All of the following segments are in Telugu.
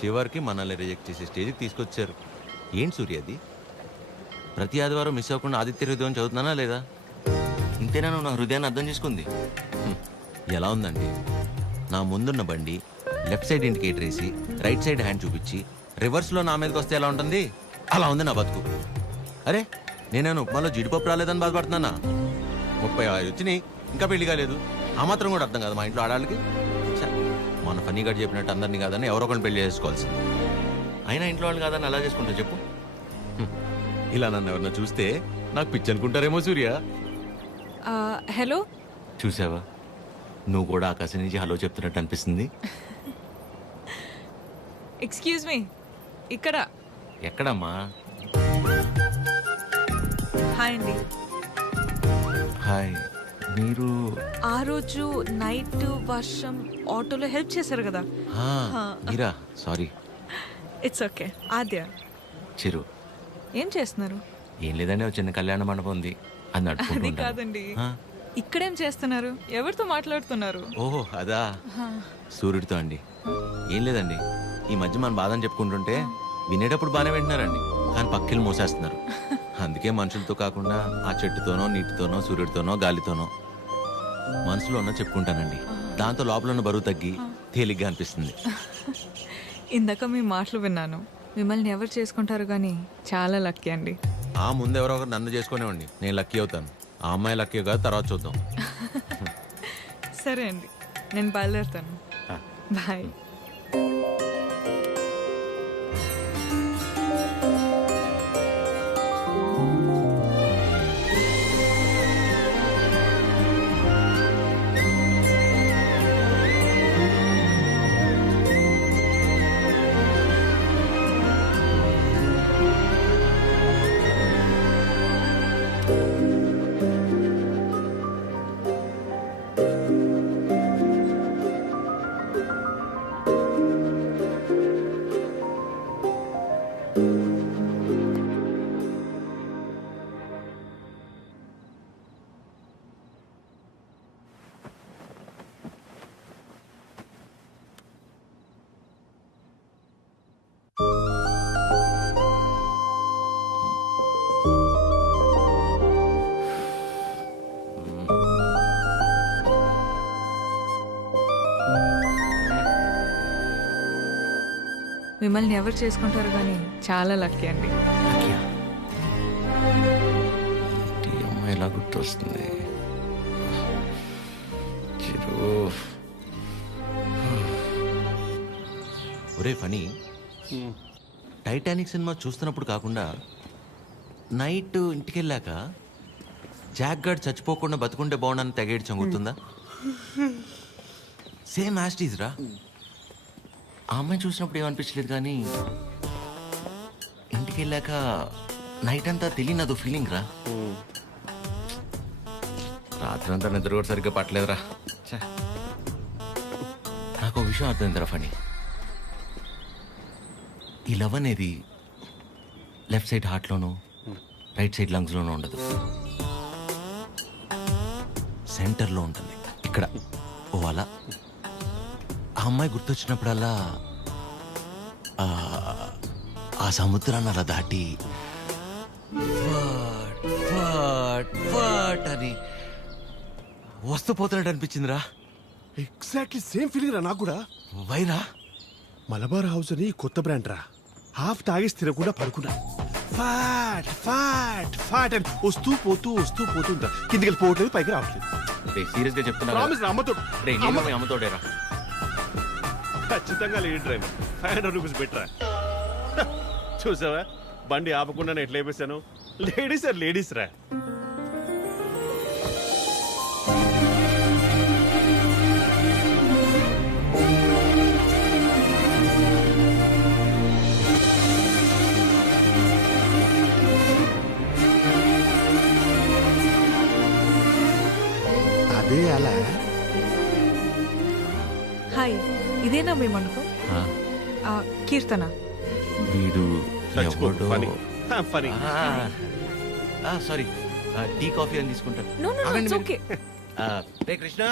చివరికి మనల్ని రిజెక్ట్ చేసే స్టేజ్కి తీసుకొచ్చారు. ఏంటి సూర్య అది? ప్రతి ఆదివారం మిస్ అవ్వకుండా ఆదిత్య హృదయం చదువుతున్నానా లేదా? ఇంతేనా నువ్వు నా హృదయాన్ని అర్థం చేసుకుంది? ఎలా ఉందండి? నా ముందున్న బండి లెఫ్ట్ సైడ్ ఇండికేటర్ వేసి రైట్ సైడ్ హ్యాండ్ చూపించి రివర్స్లో నా మీదకి వస్తే ఎలా ఉంటుంది? అలా ఉంది నా బతుకు. అరే నేనేను ఉప్మాలో జీడిపప్పు రాలేదని బాధపడుతున్నానా? 35 వచ్చినాయి, ఇంకా పెళ్లి కాలేదు. ఆ మాత్రం కూడా అర్థం కాదు మా ఇంట్లో ఆడాళ్ళకి. మన ఫనీ గడ్ చెప్పినట్టు అందరినీ కాదని ఎవరో ఒకరిని పెళ్లి చేసుకోవాల్సింది. అయినా ఇంట్లో వాళ్ళు కాదని అలా చేసుకుంటా చెప్పు? ఇలా నన్ను ఎవరన్నా చూస్తే నాకు పిచ్చి అనుకుంటారేమో సూర్య. హలో, చూసావా, నువ్వు కూడా ఆకాశం నుంచి హలో చెప్తున్నట్టు అనిపిస్తుంది. ఎక్స్క్యూజ్ మీ, ఇక్కడ. ఎక్కడమ్మా? హాయ్ అండి. హాయ్. మీరు ఆ రోజు నైట్ వర్షం ఆటోలో హెల్ప్ చేశారు కదా? మీరా? Sorry. It's okay. Aadya. Chiru. ఏం చేస్తున్నారు? ఏం లేదండి, ఒక చిన్న కళ్యాణ మండపం ఉంది, అది అది నడుపుకుంటూ కాదండి, ఇక్కడేం చేస్తున్నారు? ఎవరితో మాట్లాడుతున్నారు? ఓహో అదా, సూర్యుడితో అండి. ఏం లేదండి, ఈ మధ్య మన బాధని చెప్పుకుంటుంటే వినేటప్పుడు బాగానే వింటున్నారండి, కానీ పక్కిలు మోసేస్తున్నారు. అందుకే మనుషులతో కాకుండా ఆ చెట్టుతోనో నీటితోనో సూర్యుడితోనో గాలితోనో మనసులో ఉన్న చెప్పుకుంటానండి. దాంతో లోపల ఉన్న బరువు తగ్గి తేలిగ్గా అనిపిస్తుంది. ఇందాక మీ మాటలు విన్నాను. మిమ్మల్ని ఎవరు చేసుకుంటారు కానీ చాలా లక్కీ అండి. ఆ ముందు ఎవరో ఒకరు నన్ను చేసుకునేవండి, నేను లక్కీ అవుతాను. ఆ అమ్మాయి లక్కీ కాదు, తర్వాత చూద్దాం. సరే అండి, నేను బయలుదేరుతాను. బాయ్. మిమ్మల్ని ఎవరు చేసుకుంటారు కానీ చాలా లక్కీ అండి. ఈ అమ్మాయి ఎలా గుర్తొస్తుంది? ఒరే ఫనీ, టైటానిక్ సినిమా చూస్తున్నప్పుడు కాకుండా నైట్ ఇంటికి వెళ్ళాక జాక్ గార్డ్ చచ్చిపోకుండా బతుకుంటే బాగుండని తెగేడ్చాం, గుర్తుందా? సేమ్ యాస్టీజ్ రా. ఆ అమ్మాయి చూసినప్పుడు ఏమనిపించలేదు, కానీ ఇంటికి వెళ్ళాక నైట్ అంతా తెలియని అదో ఫీలింగ్ రా. రాత్రి అంతా నిద్ర కూడా సరిగ్గా పట్టలేదురా. నాకు ఒక విషయం అర్థమైందిరా ఫనీ, ఈ లవ్ అనేది లెఫ్ట్ సైడ్ హార్ట్లోనూ రైట్ సైడ్ లంగ్స్లోనూ ఉండదు, సెంటర్లో ఉంటుంది, ఇక్కడ. ఓ అలా ఆ అమ్మాయి గుర్తొచ్చినప్పుడల్లా ఆ సముద్రాన్ని అలా దాటి అని వస్తూ పోతున్నట్టు అనిపించిందిరా. ఎగ్జాక్ట్లీ సేమ్ ఫీలింగ్ రా నాకు కూడా. వైరా మలబార్ హౌస్ అని కొత్త బ్రాండ్ రా. హాఫ్ తాగేసి తినకుండా పడుకున్నా. ఫాట్ ఫాట్ ఫాట్ అని వస్తూ పోతుంటా. కిందికి వెళ్ళిపోవట్లేదు, పైకి రావట్లేదు. సీరియస్ గా చెప్తున్నా, అమ్మతోడేరా. ఖచ్చితంగా లేడీ డ్రైవర్. 500 రూపీస్ బెటరా. చూసావా, బండి ఆపకుండా ఎట్లా వేసాను. లేడీస్ రా. అదే అలా. హాయ్, ఇదేనా మీ మండపం? కీర్తన. వీడు ఫనీ. సారీ, టీ కాఫీ అని తీసుకుంటాను. No no it's okay. రే కృష్ణ,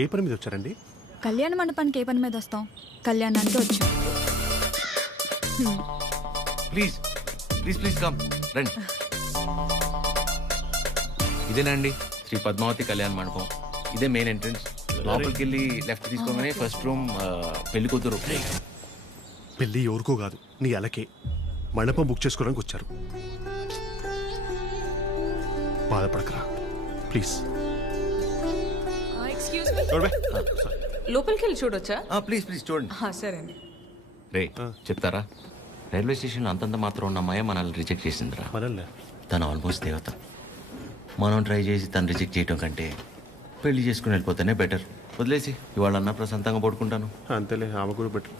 ఏ పని మీద వచ్చారండి? కళ్యాణ మండపానికి ఏ పని మీద వస్తాం? కళ్యాణానికి వచ్చాం. ప్లీజ్ ప్లీజ్ ప్లీజ్ కమ్ రండి. ఇదేనండి శ్రీ పద్మావతి కళ్యాణ మండపం. ఇదే మెయిన్ ఎంట్రన్స్. లోపలికి వెళ్ళి లెఫ్ట్ తీసుకోగానే ఫస్ట్ రూమ్ పెళ్లి కూతురు. పెళ్ళి ఎవరికో కాదు, నీ అలకే. మండపం బుక్ చేసుకోవడానికి వచ్చారు. బాధపడకరా ప్లీజ్. ఎక్స్క్యూజ్ మీ, లోపలికి వెళ్ళి చూడొచ్చా? ప్లీజ్ ప్లీజ్ చూడండి. సరే అండి. రే చెప్తారా, రైల్వే స్టేషన్లో అంతంత మాత్రం ఉన్న అమ్మాయి మనల్ని రిజెక్ట్ చేసిందిరా. మనల్ని తను ఆల్మోస్ట్ దేవత. మనం ట్రై చేసి తను రిజెక్ట్ చేయటం కంటే పెళ్లి చేసుకుని వెళ్ళిపోతేనే బెటర్. వదిలేసి ఇవాళ అన్న ప్రశాంతంగా పడుకుంటాను. అంతేలే, ఆమె కూడా బెటర్.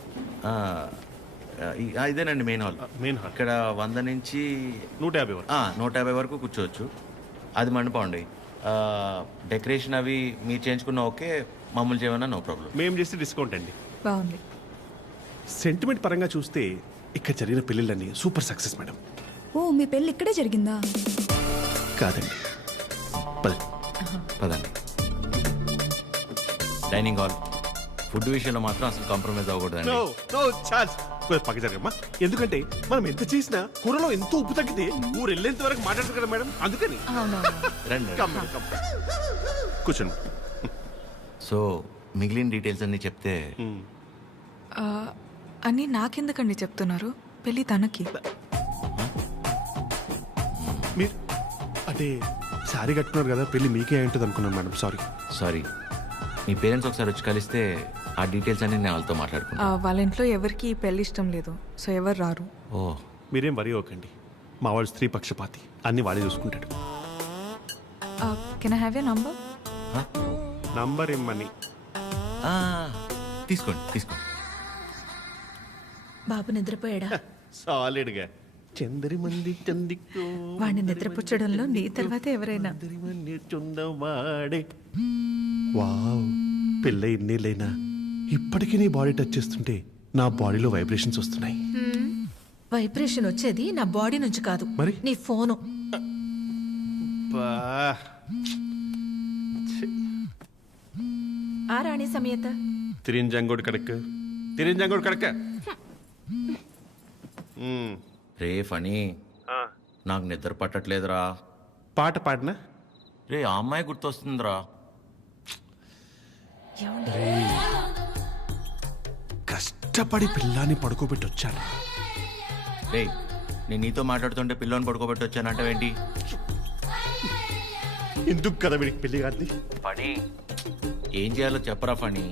ఇదేనండి మెయిన్ హాల్. మెయిన్ హాల్ ఇక్కడ 100 నుంచి 150 వరకు. 150 వరకు కూర్చోవచ్చు. అది మండపం అండి. డెకరేషన్ అవి మీరు చేయించుకున్న ఓకే, మామూలు చేయమన్నా నో ప్రాబ్లం. మేము చేస్తే డిస్కౌంట్ అండి. బాగుంది. సెంటిమెంట్ పరంగా చూస్తే ఇక్కడ జరిగిన పెళ్ళిళ్ళన్నీ సూపర్ సక్సెస్ మేడం. ఓ, మీ పెళ్ళి ఇక్కడే జరిగిందా? కాదండి, పద. పదండి. Dining hall. ఫుడ్ విషయంలో మాత్రం అసలు కాంప్రమైజ్ అవ్వకూడదండి. పక్క జరగమ్మా. ఎందుకంటే మనం ఎంత చేసినా కూరలో ఎంతో ఉప్పు తగ్గితే ఊరు వెళ్ళేంత వరకు మాట్లాడతారు కదా మేడం, అందుకని. రండి. Come, madam, come. కూర్చోండి. సో మిగిలిన డీటెయిల్స్ అన్ని చెప్తే అని నాకెందుకండి చెప్తున్నారు? పెళ్ళి తనకి. మీరు అంటే శారీ కట్టుకున్నారు కదా, పెళ్ళి మీకే ఉంటుంది అనుకున్నాను మేడం. సారీ. మీ పేరెంట్స్ ఒకసారి వచ్చి కలిస్తే ఆ డీటెయిల్స్ అన్ని నేను వాళ్ళతో మాట్లాడుకున్నాను. వాళ్ళ ఇంట్లో ఎవరికి ఈ పెళ్లి ఇష్టం లేదు, సో ఎవరు రారు. ఓ, మీరేం వరి అవ్వకండి. మా వాడు స్త్రీ పక్షపాతి, అన్ని వాడే చూసుకుంటాడు. Can I have your number? Number ఇమ్మని. తీసుకోండి. బాబు నిద్రపోయాడా? సాలిడ్గా. చందరి మంది చందికో వాడిని నిద్రపుచ్చడంలో నీ తర్వాత ఎవరైనా? వాడే. వావ్, పెళ్ళ ఇన్నేళ్ళైనా ఇప్పటికీ నీ బాడీ టచ్ చేస్తుంటే నా బాడీలో వైబ్రేషన్స్ వస్తున్నాయి. వైబ్రేషన్ వచ్చేది నా బాడీ నుంచి కాదు, మరి? నీ ఫోను. ఆ రాణి సమేత తిరింజంగోడు కడక. రే ఫనీ, నాకు నిద్ర పట్టట్లేదురా. పాట పాడినా రే ఆ అమ్మాయి గుర్తొస్తుందిరా. కష్టపడి పిల్లాన్ని పడుకోబెట్టి వచ్చాను. రే నేను నీతో మాట్లాడుతుంటే పిల్లని పడుకోబెట్టి వచ్చానంటావేంటి? ఎందుకు కదా వీడికి పెళ్లి కాదు? ఫనీ ఏం చేయాలో చెప్పరా ఫనీ.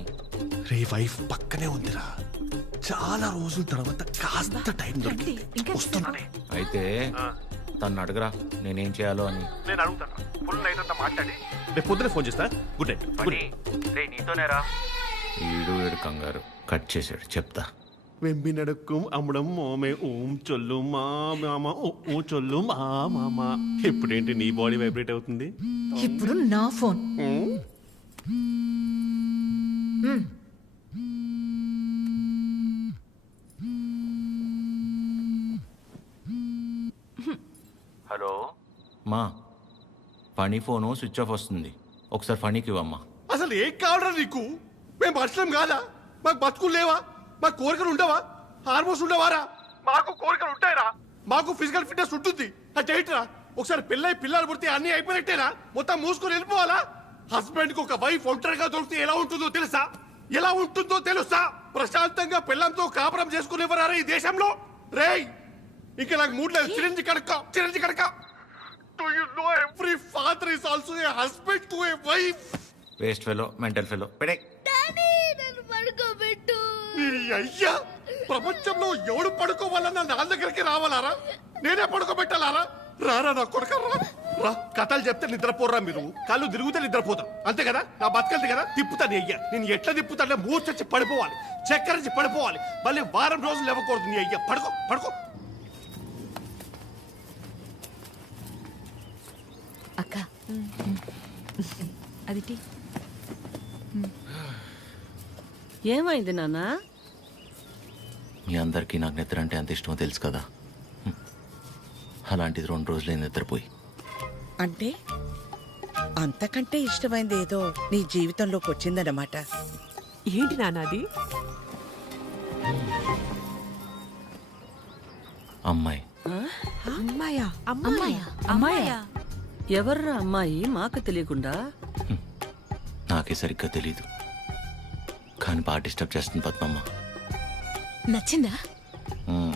రే వైఫ్ పక్కనే ఉందిరా. చాలా రోజుల తర్వాత కాస్త టైం దొరికింది, వస్తున్నానే. అయితే తను అడగరా నేనేం చేయాలో అని. నేను అడుగుతాను. ఫుల్ నైట్ అంతా మాట్లాడి రేపు పొద్దున ఫోన్ చేస్తా. Good night. నీతోనేరా. వీడు కంగారు కట్ చేశాడు, చెప్తా. వెంబి నడుక్కుం అమ్మడం మోమే ఓం చొల్లు మా మామ ఓ చొల్లు మా మామ. ఇప్పుడేంటి నీ బాడీ వైబ్రేట్ అవుతుంది? ఇప్పుడు నా ఫోన్. హలో మా, ఫనీ ఫోను స్విచ్ ఆఫ్ వస్తుంది, ఒకసారి ఫనీకి ఇవ్వమ్మా. అసలు ఏం కావాలరా నీకు? మేము మనుషులం కాదా? మాకు బతుకులు లేవా? మాకు కోరికలు ఉండవా? హార్మోన్స్ ఉండవారా? మాకు కోరికలు ఉంటాయిరా. మాకు ఫిజికల్ ఫిట్నెస్ ఉంటుంది. అంటే ఏంట్రా, ఒకసారి పెళ్ళై పిల్లలు పుడితే అన్ని అయిపోయినట్టేనా? మొత్తం మూసుకొని వెళ్ళిపోవాలా? హస్బెండ్ కి ఒక వైఫ్ ఒంటరిగా దొరికితే ఎలా ఉంటుందో తెలుసా? ప్రశాంతంగా పిల్లలతో కాపురం చేసుకునేవారా ఈ దేశంలో? రేయ్, ఇంకా నాకు మూడు లేదు. Chironji కడక. Do you know every father is also a husband to a wife? Waste fellow, mental fellow. పెడే అయ్యా, ప్రపంచంలో ఎవడు పడుకోవాలన్నా నా దగ్గరికి రావాలారా? నేనే పడుకోబెట్టాలారా? రారా నా కొడుక, రా. కథలు చెప్తే నిద్రపోర్రా మీరు. కళ్ళు తిరుగుతే నిద్రపోతాం, అంతే కదా? నా బతకల్ది కదా, తిప్పుతాను. అయ్యా నేను ఎట్లా తిప్పుతానే మూర్చొచ్చి పడిపోవాలి, చక్కరించి పడిపోవాలి. మళ్ళీ వారం రోజులు ఇవ్వకూడదు. నీ అయ్యా పడుకో. అక్క అది టీ. ఏమైంది నాన్నా? మీ అందరికీ నాకు నిద్ర అంటే ఎంత ఇష్టమో తెలుసు కదా. అలాంటిది 2 రోజులే నిద్రపోయి. అంటే అంతకంటే ఇష్టమైంది ఏదో నీ జీవితంలోకి వచ్చిందన్నమాట. ఏంటి నాన్నది? అమ్మాయి. అమ్మాయా? అమ్మాయా? ఎవర్రా అమ్మాయి మాకు తెలియకుండా? నాకే సరిగ్గా తెలీదు, కానీ బాగా డిస్టర్బ్ చేస్తుంది పద్మమ్మ. నచ్చిందా? మ్మ్.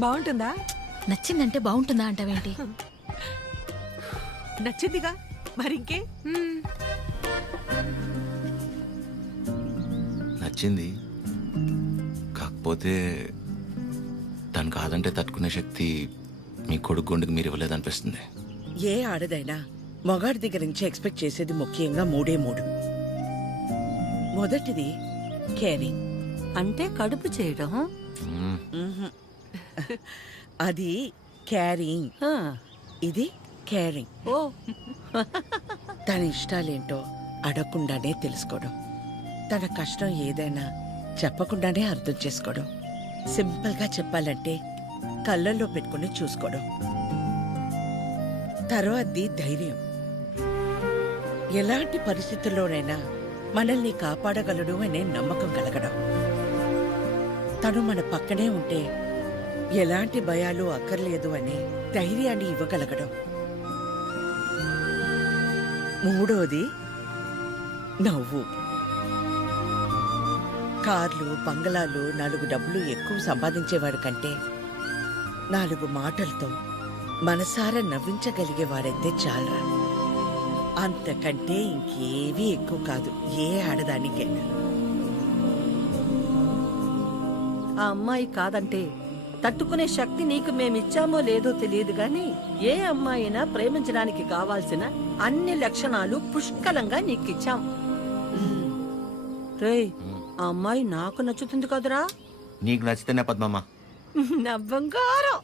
బాగుంటుందా? నచ్చిందంటే బాగుంటుందా అంటావేంటి? నచ్చిందిగా మరింకే. నచ్చింది, కాకపోతే తను కాదంటే తట్టుకునే శక్తి మీ కొడుకు గుండెకి మీరు ఇవ్వలేదనిపిస్తుంది. ఏ ఆడదైనా మగాడి దగ్గర నుంచి ఎక్స్పెక్ట్ చేసేది ముఖ్యంగా మూడే మూడు. మొదటిది కేరింగ్, అంటే కడుపు చేయడం. మ్మ్. అది క్యారింగ్, ఆ, ఇది కేరింగ్. ఓ తన ఇష్టాలేంటో అడగకుండానే తెలుసుకోవడం, తన కష్టం ఏదైనా చెప్పకుండానే అర్థం చేసుకోవడం, సింపుల్గా చెప్పాలంటే కళ్ళల్లో పెట్టుకుని చూసుకోవడం. తర్వాతది ధైర్యం, ఎలాంటి పరిస్థితుల్లోనైనా మనల్ని కాపాడగలడు అనే నమ్మకం కలగడం. తను మన పక్కనే ఉంటే ఎలాంటి భయాలు అక్కర్లేదు అనే ధైర్యాన్ని ఇవ్వగలగడం. మూడోది నవ్వు. కార్లు, బంగళాలు, 4 డబ్బులు ఎక్కువ సంపాదించేవాడు కంటే 4 మాటలతో మనసారా నవ్వించగలిగేవాడైతే చాలరా. అంతకంటే ఇంకేవీ ఎక్కువ కాదు ఏ ఆడదానికైనా. ఆ అమ్మాయి కాదంటే తట్టుకునే శక్తి నీకు మేమిచ్చామో లేదో తెలియదు గాని ఏ అమ్మాయినా ప్రేమించడానికి కావాల్సిన అన్ని లక్షణాలు పుష్కలంగా నీకిచ్చాం. రేయ్, ఆ అమ్మాయి నాకు నచ్చుతుంది కదరా. నీకు నచ్చితేనే పద్మమ్మ. నా బంగారం.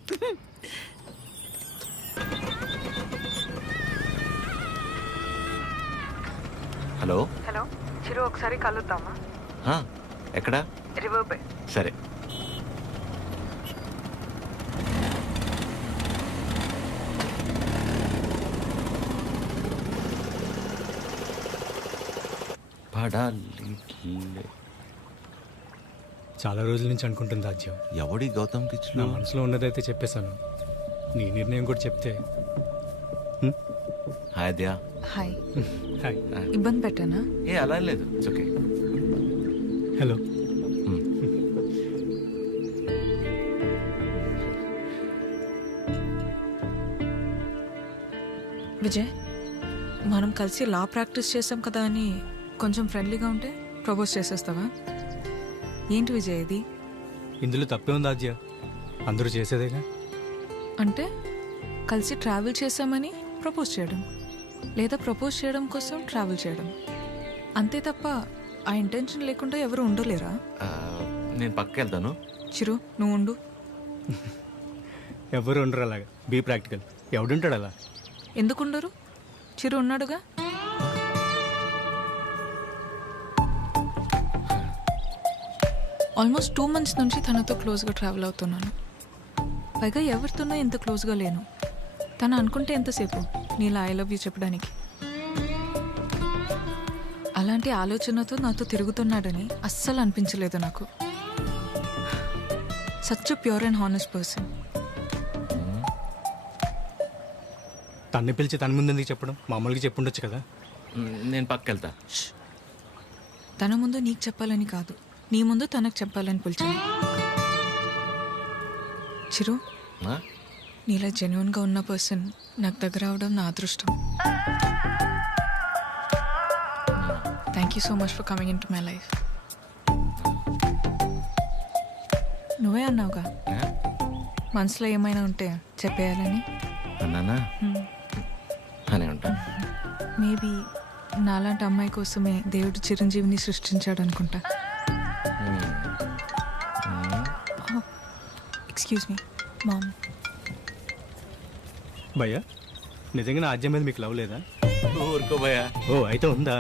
హలో. హలో చిరు, ఒకసారి కలుద్దామా? హా, ఎక్కడా? River bay. సరే. చాలా రోజుల నుంచి అనుకుంటుంది రాజ్యం. ఎవడి గౌతమ్ నా కిచ్లు? మనసులో ఉన్నదైతే చెప్పేశాను. నీ నిర్ణయం కూడా చెప్తే. హాయ్ దయా. హాయ్. హాయ్. ఇబ్బంది పెట్టానా? ఏ అలా లేదు, ఇట్స్ ఓకే. హలో. విజయ్, మనం కలిసి లా ప్రాక్టీస్ చేసాం కదా అని కొంచెం ఫ్రెండ్లీగా ఉంటే ప్రపోజ్ చేసేస్తావా? ఏంటి విజయ్ ఇది? ఇందులో తప్పే ఉంది రాజ్య, అందరూ చేసేదేగా. అంటే కలిసి ట్రావెల్ చేసామని ప్రపోజ్ చేయడం, లేదా ప్రపోజ్ చేయడం కోసం ట్రావెల్ చేయడం, అంతే తప్ప ఆ ఇంటెన్షన్ లేకుండా ఎవరు ఉండలేరా? నేను పక్కకి వెళ్తాను. చిరు, నువ్వు ఉండు. ఎవరు ఉండరు అలాగా. Be practical. ఎవడుంటాడు అలా? ఎందుకుండరు? చిరు ఉన్నాడుగా. ఆల్మోస్ట్ 2 months నుంచి తనతో క్లోజ్గా ట్రావెల్ అవుతున్నాను. పైగా ఎవరితోనో ఎంత క్లోజ్గా లేను. తను అనుకుంటే ఎంతసేపు నీలా ఐ లవ్ యూ చెప్పడానికి. అలాంటి ఆలోచనతో నాతో తిరుగుతున్నాడని అస్సలు అనిపించలేదు నాకు. Such pure and honest person. తన్ని పిలిచి తన ముందు ఎందుకు చెప్పడం? మామూలుగా చెప్పుండొచ్చు కదా. నేను పక్కకి వెళ్తా. తన ముందు నీకు చెప్పాలని కాదు, నీ ముందు తనకు చెప్పాలని పిలిచాను. చిరు, ఆ? నీలా జెన్యున్గా ఉన్న పర్సన్ నాకు దగ్గర అవడం నా అదృష్టం. Thank you so much for coming in to my life. నువ్వే అన్నావుగా ఆ? మనసులో ఏమైనా ఉంటే చెప్పేయాలని. అన్నానా? అనే ఉంటాను. మేబీ నాలాంటి అమ్మాయి కోసమే దేవుడు చిరంజీవిని సృష్టించాడు అనుకుంటా. Excuse me ma'am. భయ్యా, నిజంగా నా ఆజ్యం మీద మీకు లవ్ లేదా? ఊరుకో భయ్యా. ఓ, అయితే ఉందా?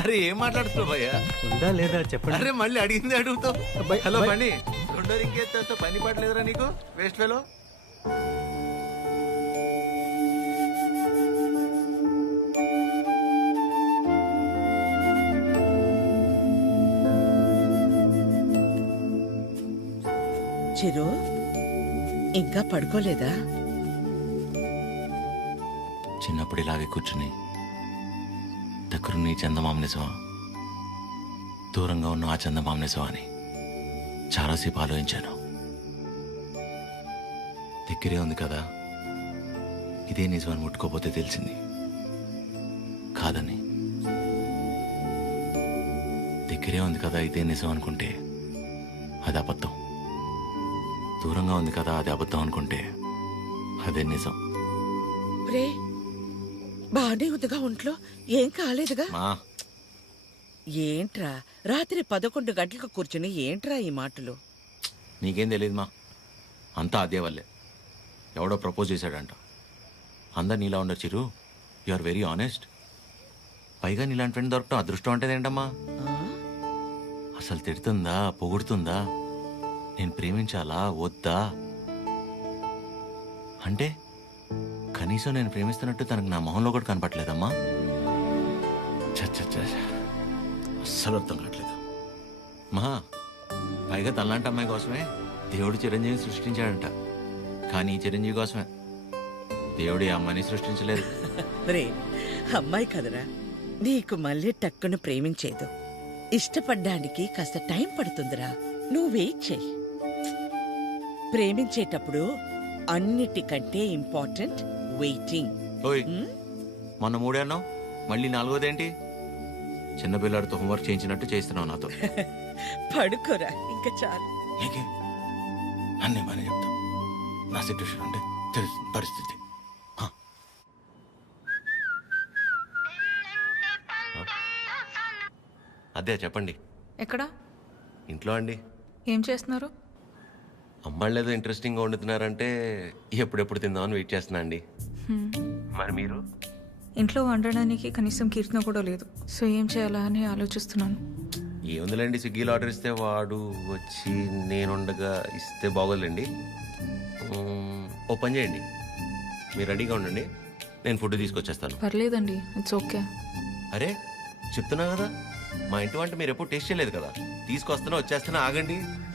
అరే ఏం మాట్లాడుతున్నావు భయ్యా? ఉందా లేదా చెప్పండి. అరే మళ్ళీ అడిగింది అడుగుతావు. భయ్- హలో భయ్- బండి, రెండో ఇంకేస్తా పని పడలేదురా నీకు? Waste fellow. చిరు, ఇంకా పడుకోలేదా? చిన్నప్పుడు ఇలాగే కూర్చుని దగ్గరున్న ఈ చందమామ నిజమా, దూరంగా ఉన్న ఆ చందమామ నిజమా అని చాలాసేపు ఆలోచించాను. దగ్గరే ఉంది కదా, ఇదే నిజమని ముట్టుకోపోతే తెలిసింది కాదని. దగ్గరే ఉంది కదా ఇదే నిజం అనుకుంటే అది అబద్ధం, దూరంగా ఉంది కదా అది అబద్ధం అనుకుంటే అదే నిజం. రే, బానే ఉందిగా ఒంట్లో, ఏం కాలేదుగా? మా ఏంట్రా రాత్రి 11 గంటలకు కూర్చుని ఏంట్రా ఈ మాటలు? నీకేం తెలియదు మా, అంతా అదే వల్లే. ఎవడో ప్రపోజ్ చేశాడంట. అందరు నీలా ఉండరు చిరు, యు ఆర్ వెరీ ఆనెస్ట్. పైగా నీలాంటి ఫ్రెండ్ దొరకటం అదృష్టం అంటే ఏంటమ్మా? ఆ? అసలు తిడుతుందా, పొగుడుతుందా, నేను ప్రేమించాలా వద్దా అంటే కనీసం నేను ప్రేమిస్తున్నట్టు తనకు నా మొహంలో కూడా కనపట్లేదమ్మా. చచ్చ అస్సలు అర్థం కావట్లేదు మా. పైగా తనలాంటి అమ్మాయి కోసమే దేవుడు చిరంజీవిని సృష్టించాడంట. కానీ ఈ చిరంజీవి కోసమే దేవుడు ఈ అమ్మాయిని సృష్టించలేదు. రే, అమ్మాయి కదరా, నీకు మళ్ళీ టక్కున ప్రేమించేదు. ఇష్టపడ్డానికి కాస్త టైం పడుతుందిరా, నువ్వు వెయిట్ చెయ్యి. ప్రేమించేటప్పుడు అన్నిటికంటే ఇంపార్టెంట్ వెయిటింగ్. ఓయ్, మొన్న 3 అన్నావు, మళ్ళీ 4వదేంటి? చిన్నపిల్లాడితో హోంవర్క్ చేయించినట్టు చేస్తున్నావు నాతో. పడుకోరా, ఇంకా చాలు. నీకే అన్నీ బాగానే చెప్తాం. నా సిచ్యువేషన్ అంటే తెలుసు పరిస్థితి. హ. అదే చెప్పండి. ఎక్కడ? ఇంట్లో అండి. ఏం చేస్తున్నారు? అమ్మాళ్ళు ఏదో ఇంట్రెస్టింగ్గా వండుతున్నారంటే ఎప్పుడెప్పుడు తిందామని వెయిట్ చేస్తున్నా అండి. మరి మీరు? ఇంట్లో వండడానికి కనీసం కీర్తన కూడా లేదు. సో ఏం చేయాలా అని ఆలోచిస్తున్నాను. ఏముందిలేండి, స్విగ్గీలో ఆర్డర్ ఇస్తే వాడు వచ్చి నేను ఉండగా ఇస్తే బాగోదులేండి. ఓ పని చేయండి, మీరు రెడీగా ఉండండి, నేను ఫుడ్ తీసుకొచ్చేస్తాను. పర్లేదండి, ఇట్స్ ఓకే. అరే చెప్తున్నా కదా, మా ఇంటి వంట మీరు ఎప్పుడు టేస్ట్ చేయలేదు కదా, తీసుకొస్తున్నా వచ్చేస్తున్నా, ఆగండి.